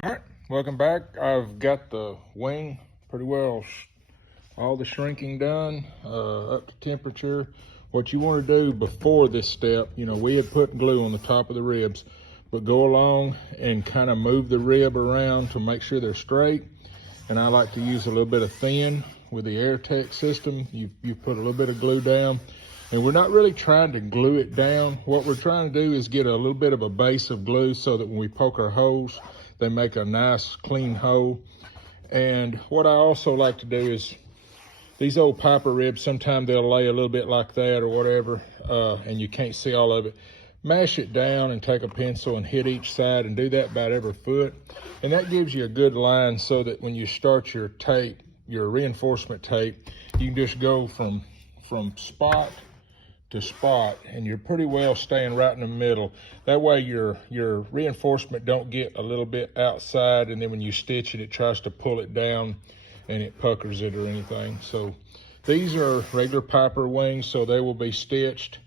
All right, welcome back. I've got the wing pretty well, all the shrinking done, up to temperature. What you want to do before this step, we had put glue on the top of the ribs, but go along and kind of move the rib around to make sure they're straight. And I like to use a little bit of thin with the AirTech system. You put a little bit of glue down, and we're not really trying to glue it down. What we're trying to do is get a little bit of a base of glue so that when we poke our holes, they make a nice clean hole. And what I also like to do is, these old Piper ribs, sometimes they'll lay a little bit like that or whatever, and you can't see all of it. Mash it down and take a pencil and hit each side, and do that about every foot. And that gives you a good line so that when you start your tape, your reinforcement tape, you can just go from spot to spot, and you're pretty well staying right in the middle. That way your reinforcement don't get a little bit outside, and then when you stitch it tries to pull it down and it puckers it or anything. So these are regular Piper wings, so they will be stitched.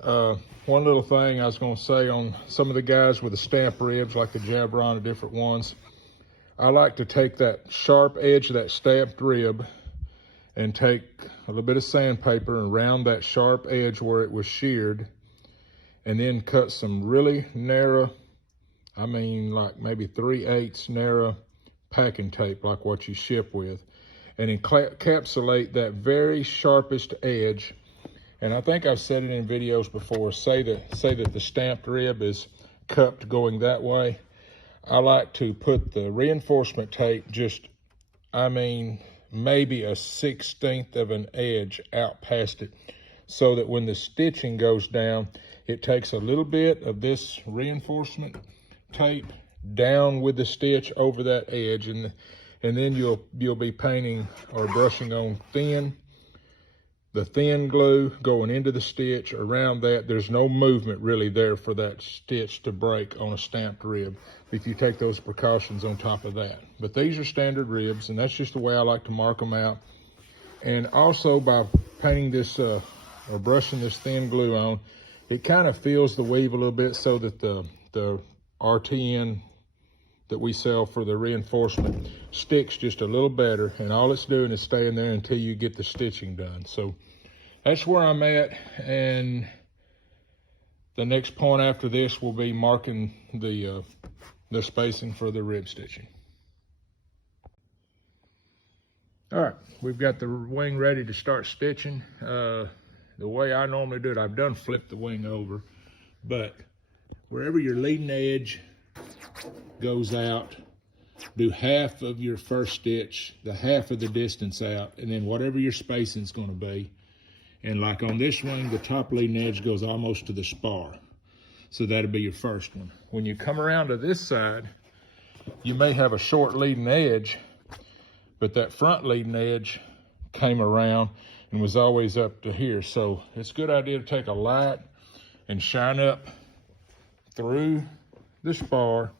One little thing I was going to say on some of the guys with the stamp ribs, like the Jabron or different ones, I like to take that sharp edge of that stamped rib and take a little bit of sandpaper and round that sharp edge where it was sheared, and then cut some really narrow, like maybe 3/8 narrow packing tape, like what you ship with, and encapsulate that very sharpest edge. And I think I've said it in videos before, say that the stamped rib is cupped going that way. I like to put the reinforcement tape just, maybe a 1/16 of an edge out past it, so that when the stitching goes down, it takes a little bit of this reinforcement tape down with the stitch over that edge, and then you'll be painting or brushing on the thin glue going into the stitch around that. There's no movement really there for that stitch to break on a stamped rib if you take those precautions on top of that. But these are standard ribs, and that's just the way I like to mark them out. And also by painting this or brushing this thin glue on, it kind of fills the weave a little bit so that the RTN that we sell for the reinforcement sticks just a little better, and all it's doing is staying there until you get the stitching done. So that's where I'm at, and the next point after this will be marking the spacing for the rib stitching. All right, we've got the wing ready to start stitching. The way I normally do it, I've done flipped the wing over, but wherever your leading edge goes out, do half of your first stitch, the half of the distance out, and then whatever your spacing is going to be. And like on this wing, the top leading edge goes almost to the spar, so that'll be your first one. When you come around to this side, you may have a short leading edge, but that front leading edge came around and was always up to here. So it's a good idea to take a light and shine up through the spar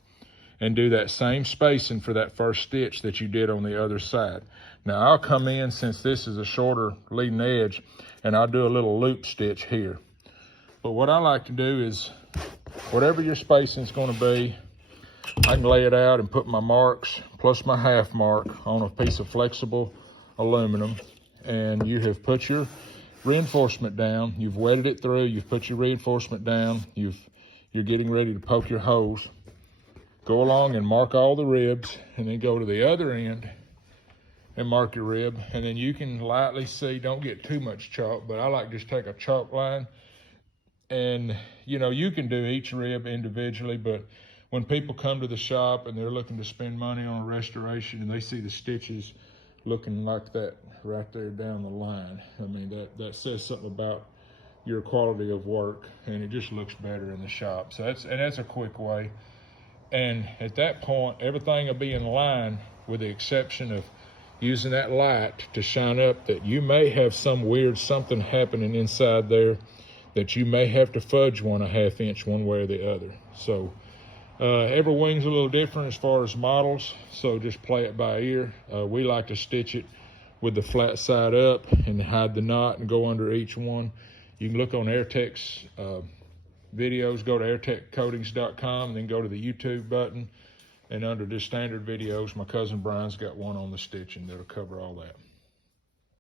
and do that same spacing for that first stitch that you did on the other side. Now I'll come in, since this is a shorter leading edge, and I'll do a little loop stitch here. But what I like to do is, whatever your spacing is going to be, I can lay it out and put my marks plus my half mark on a piece of flexible aluminum, and you have put your reinforcement down, you've wetted it through, you've put your reinforcement down, you're getting ready to poke your holes. Go along and mark all the ribs, and then go to the other end and mark your rib. And then you can lightly see, don't get too much chalk, but I like just take a chalk line. And you can do each rib individually, but when people come to the shop and they're looking to spend money on a restoration and they see the stitches looking like that right there down the line, that says something about your quality of work, and it just looks better in the shop. So that's a quick way. And at that point, everything will be in line, with the exception of using that light to shine up that you may have some weird something happening inside there that you may have to fudge 1/2 inch one way or the other. So every wing's a little different as far as models, so just play it by ear. We like to stitch it with the flat side up and hide the knot and go under each one. You can look on AirTech's videos, go to airtechcoatings.com, and then go to the YouTube button And under the standard videos, my cousin Brian's got one on the stitching that'll cover all that.